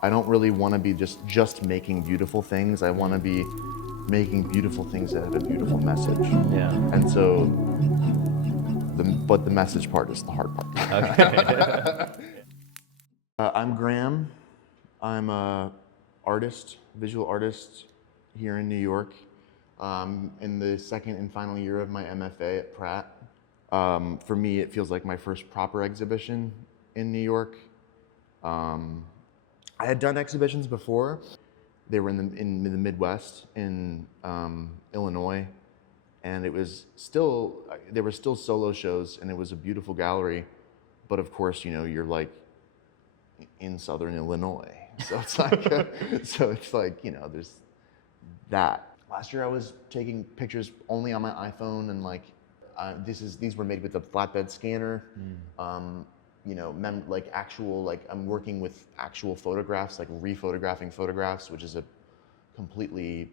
I don't really want to be just making beautiful things. I want to be making beautiful things that have a beautiful message. Yeah. And so, but the message part is the hard part. Okay. I'm Graham. I'm a artist, visual artist here in New York. In the second and final year of my MFA at Pratt. For me, it feels like my first proper exhibition in New York. I had done exhibitions before. They were in the Midwest, in Illinois, and it was still, there were still solo shows, and it was a beautiful gallery. But of course, you know, you're like in Southern Illinois, so it's like, you know, there's that. Last year I was taking pictures only on my iPhone, and like these were made with a flatbed scanner. You know, like actual, like I'm working with actual photographs, like rephotographing photographs, which is a completely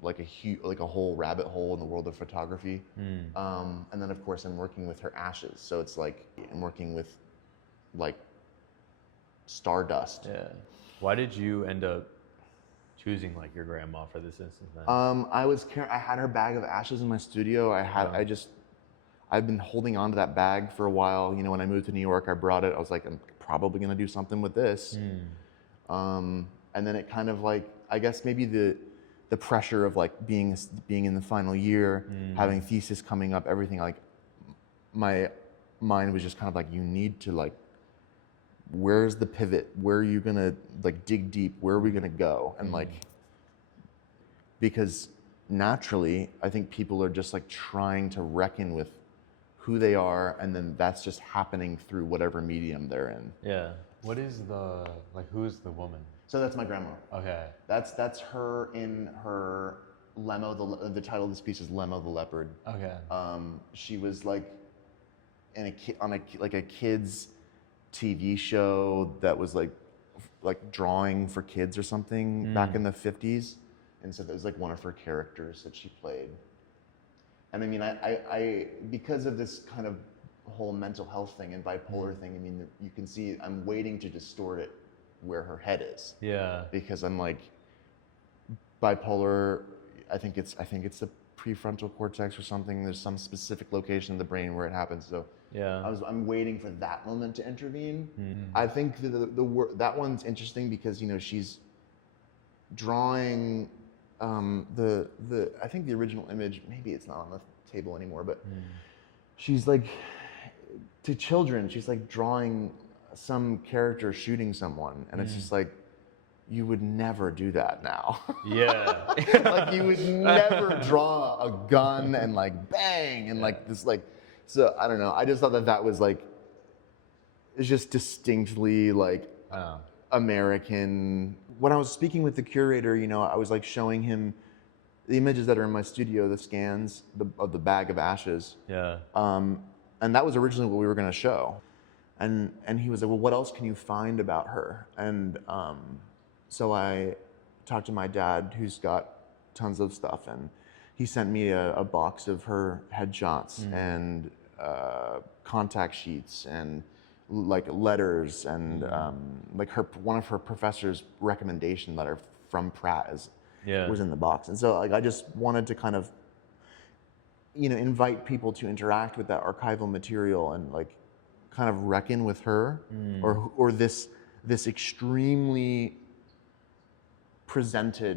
like a whole rabbit hole in the world of photography. And then of course I'm working with her ashes, so it's like I'm working with like stardust. Yeah. Why did you end up choosing like your grandma for this instance then? I had her bag of ashes in my studio. I've been holding on to that bag for a while. You know, when I moved to New York, I brought it. I was like, I'm probably gonna do something with this. And then it kind of like, I guess maybe the pressure of like being in the final year, having thesis coming up, everything, like my mind was just kind of like, you need to like, where's the pivot? Where are you gonna like dig deep? Where are we gonna go? And like, because naturally, I think people are just like trying to reckon with who they are, and then that's just happening through whatever medium they're in. Yeah. What is who's the woman? So that's my grandma. Okay. That's her in her Lemo. The title of this piece is Lemo the Leopard. Okay. She was like on a kids TV show that was like drawing for kids or something back in the 50s, and so that was like one of her characters that she played. And I mean, I because of this kind of whole mental health thing and bipolar thing, I mean, you can see I'm waiting to distort it where her head is. Yeah. Because I'm like, bipolar, I think it's the prefrontal cortex or something. There's some specific location in the brain where it happens. So Yeah. I'm waiting for that moment to intervene. I think that one's interesting because, you know, she's drawing I think the original image, maybe it's not on the table anymore, but she's like, to children, she's like drawing some character shooting someone, and it's just like, you would never do that now. Yeah. Like you would never draw a gun and like bang and like this, like, so I don't know. I just thought that was like, it's just distinctly like American. When I was speaking with the curator, you know, I was like showing him the images that are in my studio, the scans of the bag of ashes. Yeah. And that was originally what we were going to show. And he was like, well, what else can you find about her? And so I talked to my dad, who's got tons of stuff, and he sent me a box of her headshots and contact sheets and like letters and like one of her professor's recommendation letter from Pratt was in the box. And so like I just wanted to kind of, you know, invite people to interact with that archival material and like kind of reckon with her or this extremely presentation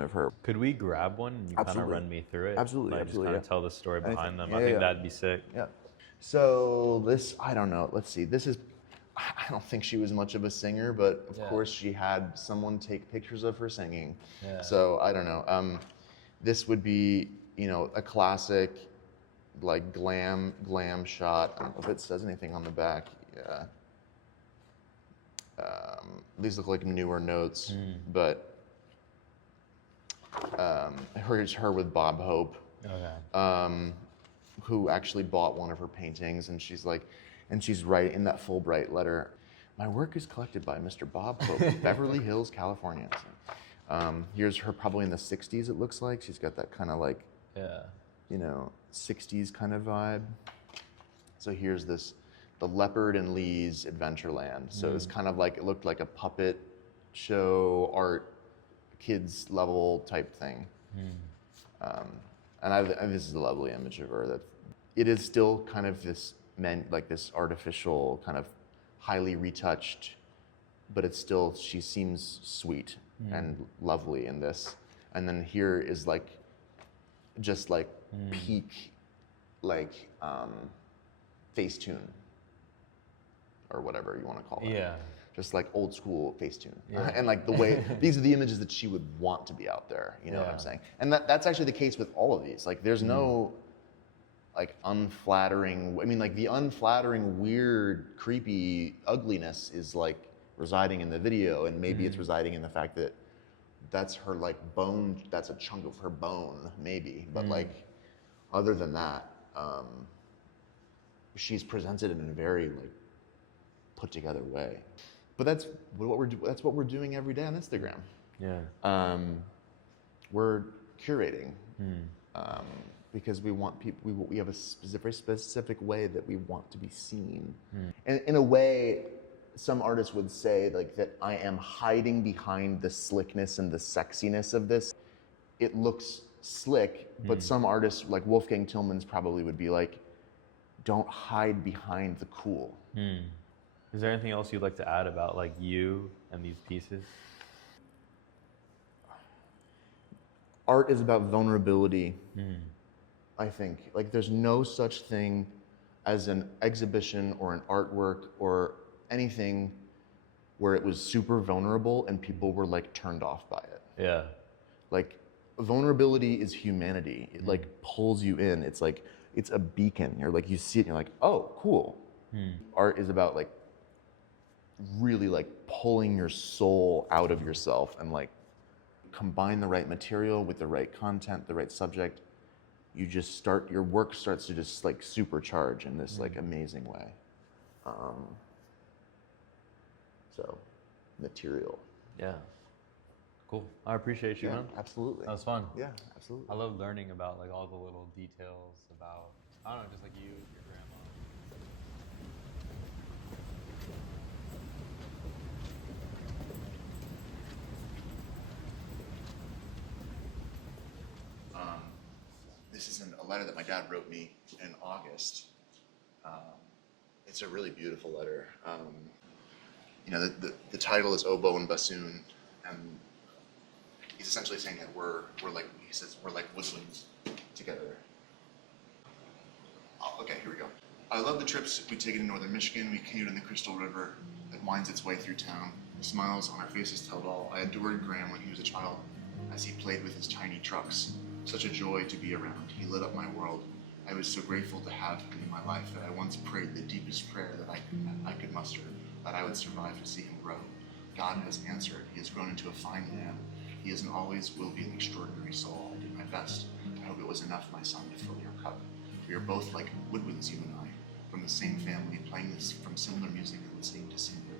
of her. Could we grab one and you kind of Absolutely. run me through it? Absolutely, Like, absolutely, just kind of tell the story behind them. Yeah, I think yeah. that'd be sick. Yeah. So this, I don't know. Let's see. This is, I don't think she was much of a singer, but of course she had someone take pictures of her singing. Yeah. So I don't know. This would be, you know, a classic, like glam shot. I don't know if it says anything on the back. Yeah. These look like newer notes, but here's her with Bob Hope. Okay. Who actually bought one of her paintings, and she's like, and she's right in that Fulbright letter. My work is collected by Mr. Bob Hope, Beverly Hills, California. Here's her probably in the 60s, it looks like. She's got that kind of like, you know, 60s kind of vibe. So here's this the Leopard and Lee's Adventureland. So it was kind of like, it looked like a puppet show, art, kids level type thing. And this is a lovely image of her. That it is still kind of this like this artificial, kind of highly retouched, but it's still, she seems sweet and lovely in this. And then here is like, just like peak, like Facetune, or whatever you want to call it. Yeah. Just like old school Facetune. Yeah. And like the way, these are the images that she would want to be out there, you know what I'm saying? And that's actually the case with all of these. Like there's no like unflattering, I mean like the unflattering, weird, creepy ugliness is like residing in the video, and maybe it's residing in the fact that that's her like bone, that's a chunk of her bone, maybe. But like, other than that, she's presented in a very like put together way. But that's what we're doing every day on Instagram. Yeah. We're curating because we want people. We have a very specific way that we want to be seen, and in a way, some artists would say like that I am hiding behind the slickness and the sexiness of this. It looks slick, but some artists like Wolfgang Tillmans probably would be like, don't hide behind the cool. Is there anything else you'd like to add about like you and these pieces? Art is about vulnerability, I think. Like there's no such thing as an exhibition or an artwork or anything where it was super vulnerable and people were like turned off by it. Yeah. Like vulnerability is humanity. It like pulls you in. It's like, it's a beacon. You're like, you see it and you're like, oh, cool. Art is about like really like pulling your soul out of yourself and like combine the right material with the right content, the right subject. You just start, your work starts to just like supercharge in this like amazing way. So, material. Yeah. Cool. I appreciate you, man. Absolutely. That was fun. Yeah, absolutely. I love learning about like all the little details about, I don't know, just like you, your grandma. This is a letter that my dad wrote me in August. It's a really beautiful letter. You know, the title is Oboe and Bassoon, and he's essentially saying that we're like, he says, we're like woodwinds together. Oh, okay, here we go. I love the trips we take in northern Michigan. We canoed in the Crystal River that winds its way through town. The smiles on our faces tell it all. I adored Graham when he was a child, as he played with his tiny trucks. Such a joy to be around. He lit up my world. I was so grateful to have him in my life that I once prayed the deepest prayer that I could muster, that I would survive to see him grow. God has answered. He has grown into a fine man. He is and always will be an extraordinary soul. I did my best. I hope it was enough, my son, to fill your cup. We are both like woodwinds, you and I, from the same family, playing this from similar music and listening to similar